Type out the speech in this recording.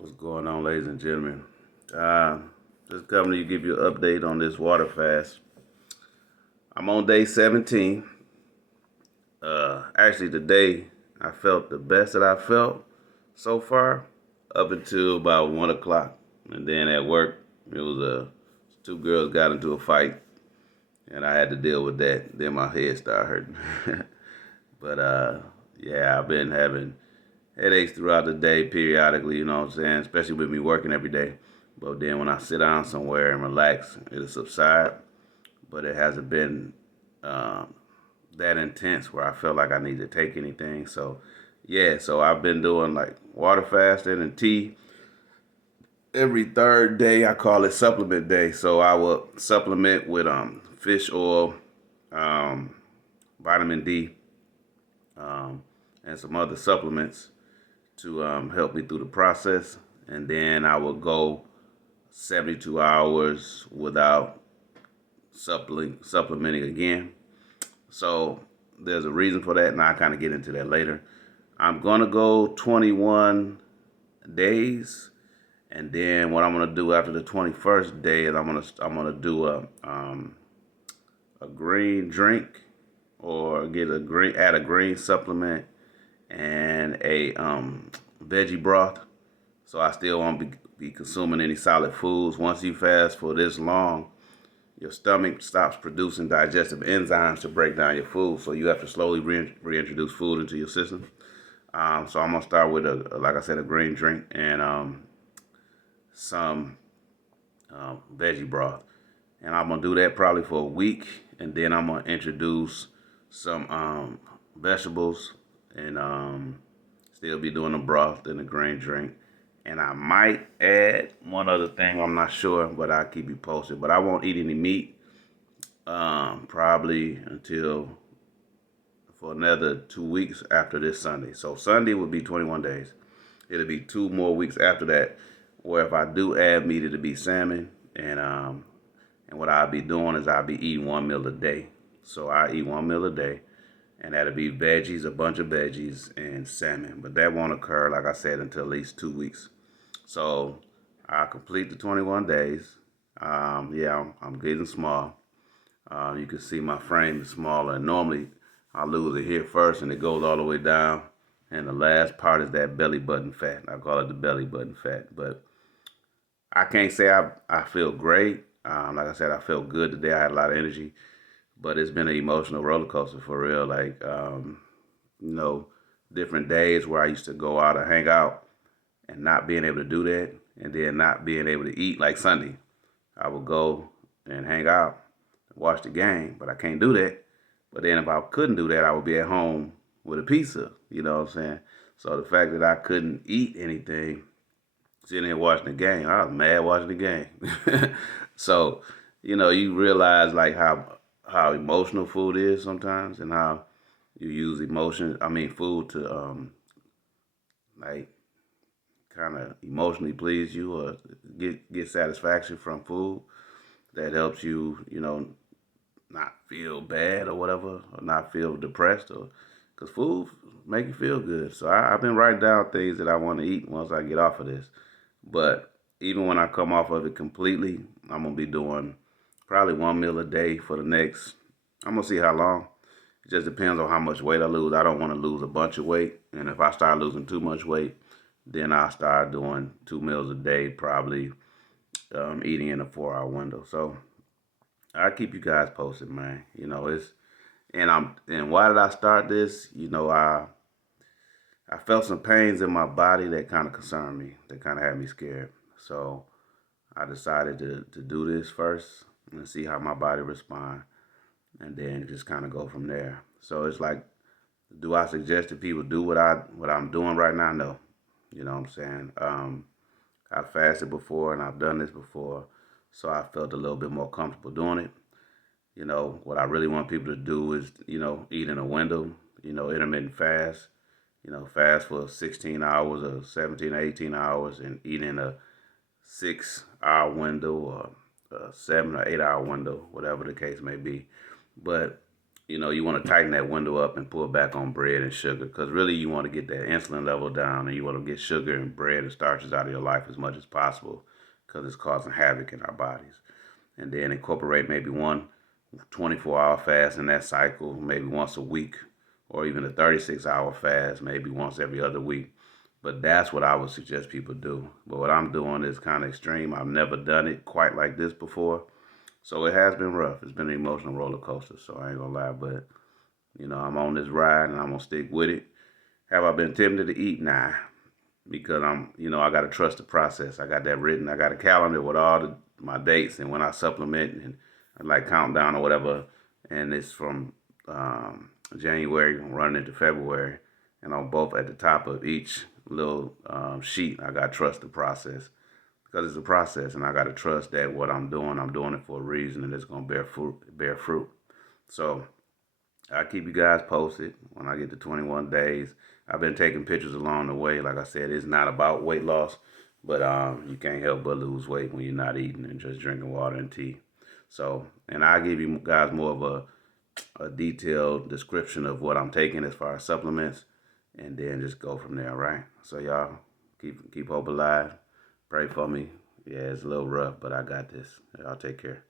What's going on, ladies and gentlemen? Uh, just coming to give you an update on this water fast. I'm on day 17. Actually, today I felt the best that I felt so far up until about 1 o'clock. And then at work, it was two girls got into a fight, and I had to deal with that. Then my head started hurting. But yeah, I've been having headaches throughout the day periodically, you know what I'm saying? Especially with me working every day. But then when I sit down somewhere and relax, it'll subside. But it hasn't been um, that intense where I feel like I need to take anything. So, yeah, so I've been doing like water fasting and tea every third day. I call it supplement day. So I will supplement with fish oil, um, vitamin D, um, and some other supplements to help me through the process. And then I will go 72 hours without supplementing again. So there's a reason for that, and I'll kind of get into that later. I'm going to go 21 days, and then what I'm going to do after the 21st day is I'm gonna do a green drink or add a green supplement and a veggie broth. So I still won't be consuming any solid foods. Once you fast for this long, your stomach stops producing digestive enzymes to break down your food. So you have to slowly reintroduce food into your system. So I'm gonna start with like I said, a green drink and some veggie broth, and I'm gonna do that probably for a week, and then I'm gonna introduce some vegetables and still be doing the broth and the green drink. And I might add one other thing, I'm not sure, but I'll keep you posted. But I won't eat any meat probably until for another 2 weeks after this Sunday. So Sunday would be 21 days. It'll be 2 more weeks after that, where if I do add meat, it'll be salmon. And what I'll be doing is I'll be eating 1 meal a day. So I eat 1 meal a day, and that'll be veggies, a bunch of veggies, and salmon. But that won't occur, like I said, until at least 2 weeks. So I'll complete the 21 days. Yeah, I'm getting small. You can see my frame is smaller. And normally I lose it here first, and it goes all the way down. And the last part is that belly button fat. I call it the belly button fat. But I can't say I feel great. Like I said, I felt good today. I had a lot of energy, but it's been an emotional roller coaster for real. Like, you know, different days where I used to go out and hang out and not being able to do that, and then not being able to eat. Like Sunday, I would go and hang out, watch the game, but I can't do that. But then if I couldn't do that, I would be at home with a pizza. You know what I'm saying? So the fact that I couldn't eat anything sitting here watching the game. I was mad watching the game. So, you realize like how emotional food is sometimes, and how you use food to like kind of emotionally please you or get satisfaction from food that helps you, not feel bad or whatever, or not feel depressed, or because food make you feel good. So I've been writing down things that I want to eat once I get off of this. But even when I come off of it completely, I'm gonna be doing probably 1 meal a day for the next. I'm gonna see how long. It just depends on how much weight I lose. I don't want to lose a bunch of weight, and if I start losing too much weight, then I'll start doing 2 meals a day, probably eating in a 4 hour window. So I'll keep you guys posted, man. And why did I start this? I felt some pains in my body that kind of concerned me. That kind of had me scared. So I decided to do this first and see how my body respond, and then just kind of go from there. So it's like, do I suggest that people do what I'm doing right now? No, you know what I'm saying. I've fasted before and I've done this before, so I felt a little bit more comfortable doing it. What I really want people to do is, eat in a window, intermittent fast, fast for 16 hours or 17 or 18 hours and eat in a 6 hour window or a 7 or 8 hour window, whatever the case may be. But, you want to tighten that window up and pull back on bread and sugar, because really you want to get that insulin level down, and you want to get sugar and bread and starches out of your life as much as possible, because it's causing havoc in our bodies. And then incorporate maybe one 24-hour fast in that cycle, maybe once a week, or even a 36-hour fast, maybe once every other week. But that's what I would suggest people do. But what I'm doing is kind of extreme. I've never done it quite like this before. So it has been rough. It's been an emotional roller coaster, so I ain't gonna lie. But, I'm on this ride and I'm gonna stick with it. Have I been tempted to eat? Nah. Because I gotta trust the process. I got that written. I got a calendar with all my dates and when I supplement and I like countdown or whatever. And it's from January running into February. And on both at the top of each little sheet, I got to trust the process, because it's a process, and I got to trust that what I'm doing it for a reason, and it's gonna bear fruit. Bear fruit. So I'll keep you guys posted when I get to 21 days. I've been taking pictures along the way. Like I said, it's not about weight loss, but you can't help but lose weight when you're not eating and just drinking water and tea. So, and I'll give you guys more of a detailed description of what I'm taking as far as supplements, and then just go from there, right? So y'all keep hope alive. Pray for me. Yeah, it's a little rough, but I got this. Y'all take care.